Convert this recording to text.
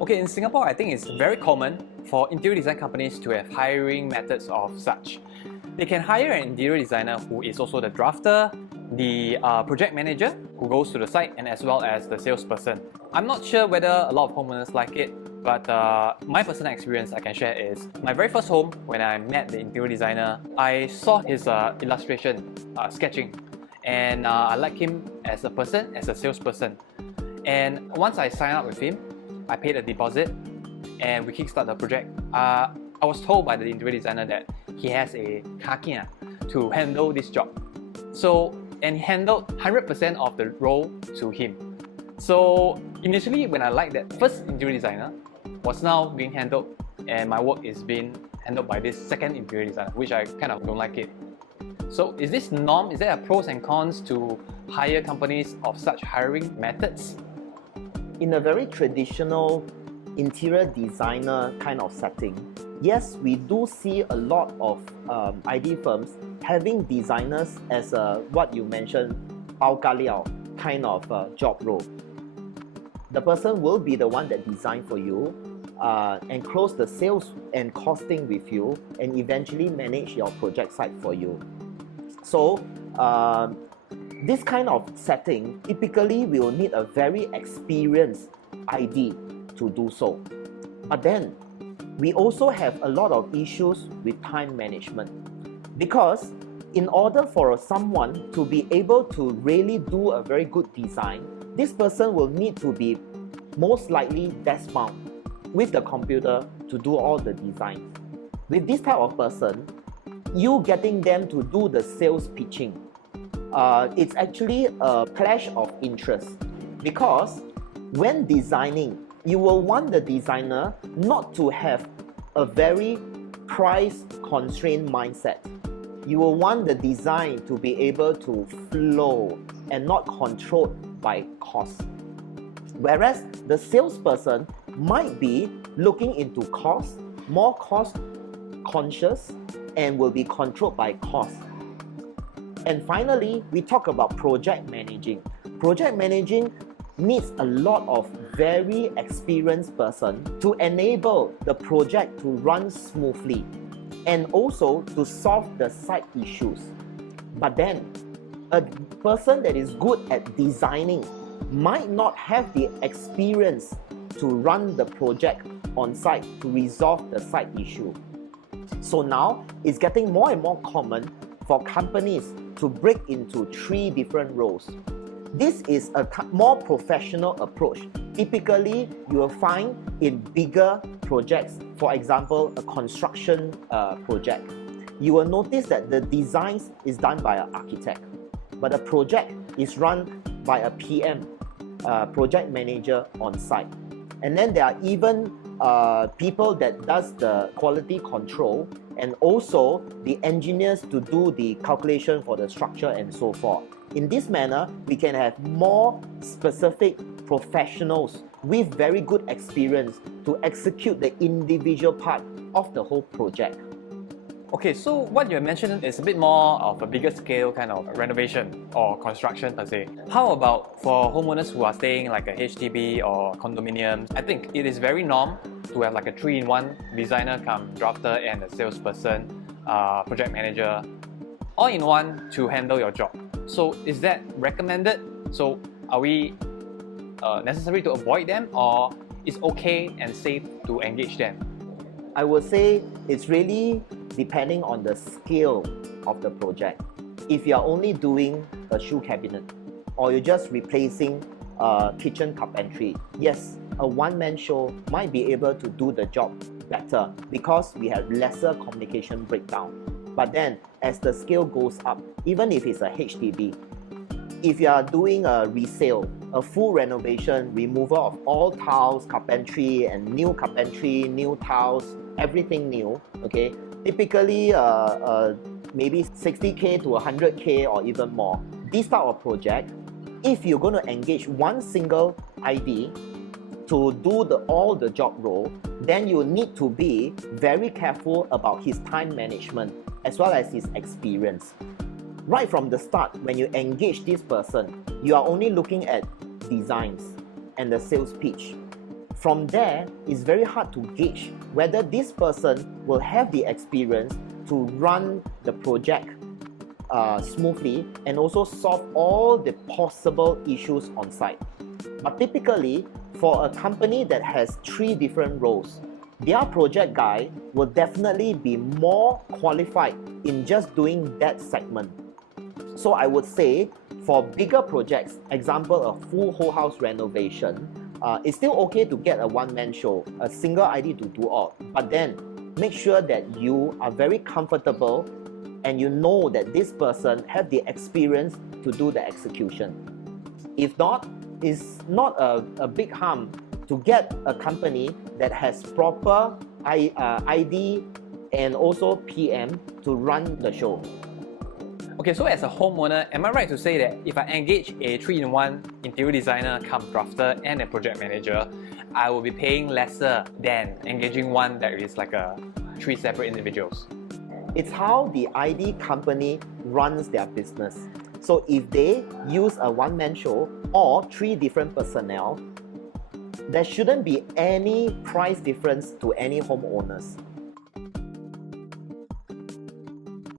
Okay, in Singapore, I think it's very common for interior design companies to have hiring methods of such. They can hire an interior designer who is also the drafter, the project manager who goes to the site, and as well as the salesperson. I'm not sure whether a lot of homeowners like it, but my personal experience I can share is my very first home, when I met the interior designer, I saw his illustration, sketching, and I like him as a person, as a salesperson. And once I signed up with him, I paid a deposit and we kickstart the project. I was told by the interior designer that he has a kakia to handle this job. And he handled 100% of the role to him. So initially, when I liked that first interior designer was now being handled, and my work is being handled by this second interior designer, which I kind of don't like it. So is this norm? Is there a pros and cons to hire companies of such hiring methods? In a very traditional interior designer kind of setting, yes, we do see a lot of ID firms having designers as what you mentioned, bao ka liao kind of job role. The person will be the one that design for you and close the sales and costing with you, and eventually manage your project site for you. So this kind of setting typically will need a very experienced ID to do so. But then we also have a lot of issues with time management, because in order for someone to be able to really do a very good design, this person will need to be most likely desk bound with the computer to do all the designs. With this type of person, you getting them to do the sales pitching, it's actually a clash of interest, because when designing, you will want the designer not to have a very price constrained mindset. You will want the design to be able to flow and not controlled by cost. Whereas the salesperson might be looking into cost, more cost conscious, and will be controlled by cost. And finally, we talk about project managing. Project managing needs a lot of very experienced person to enable the project to run smoothly and also to solve the site issues. But then, a person that is good at designing might not have the experience to run the project on site to resolve the site issue. So now, it's getting more and more common for companies to break into 3 different roles. This is a more professional approach. Typically, you will find in bigger projects, for example, a construction project, you will notice that the designs is done by an architect, but the project is run by a PM, project manager on site. And then there are even people that does the quality control, and also the engineers to do the calculation for the structure and so forth. In this manner, we can have more specific professionals with very good experience to execute the individual part of the whole project. Okay, so what you mentioned is a bit more of a bigger scale kind of renovation or construction per se. How about for homeowners who are staying like a HDB or condominium? I think it is very norm to have like a 3-in-1 designer come drafter and a salesperson, project manager, all in one to handle your job. So is that recommended? So are we necessary to avoid them, or it's okay and safe to engage them? I would say it's really depending on the scale of the project. If you're only doing a shoe cabinet, or you're just replacing kitchen carpentry, yes, a one-man show might be able to do the job better because we have lesser communication breakdown. But then, as the scale goes up, even if it's a HDB, if you are doing a resale, a full renovation, removal of all tiles, carpentry, and new carpentry, new tiles, everything new, okay, typically maybe 60K to 100K or even more. This type of project, if you're going to engage one single ID to do all the job role, then you need to be very careful about his time management as well as his experience. Right from the start, when you engage this person, you are only looking at designs and the sales pitch. From there, it's very hard to gauge whether this person will have the experience to run the project smoothly and also solve all the possible issues on site. But typically, for a company that has 3 different roles, their project guy will definitely be more qualified in just doing that segment. So I would say for bigger projects, example a full whole house renovation, it's still okay to get a one-man show, a single ID to do all. But then make sure that you are very comfortable and you know that this person have the experience to do the execution. If not, it's not a big harm to get a company that has proper ID and also PM to run the show. Okay, so as a homeowner, am I right to say that if I engage a 3-in-1 interior designer, come drafter, and a project manager, I will be paying lesser than engaging one that is like 3 separate individuals? It's how the ID company runs their business. So if they use a one-man show or 3 different personnel, there shouldn't be any price difference to any homeowners.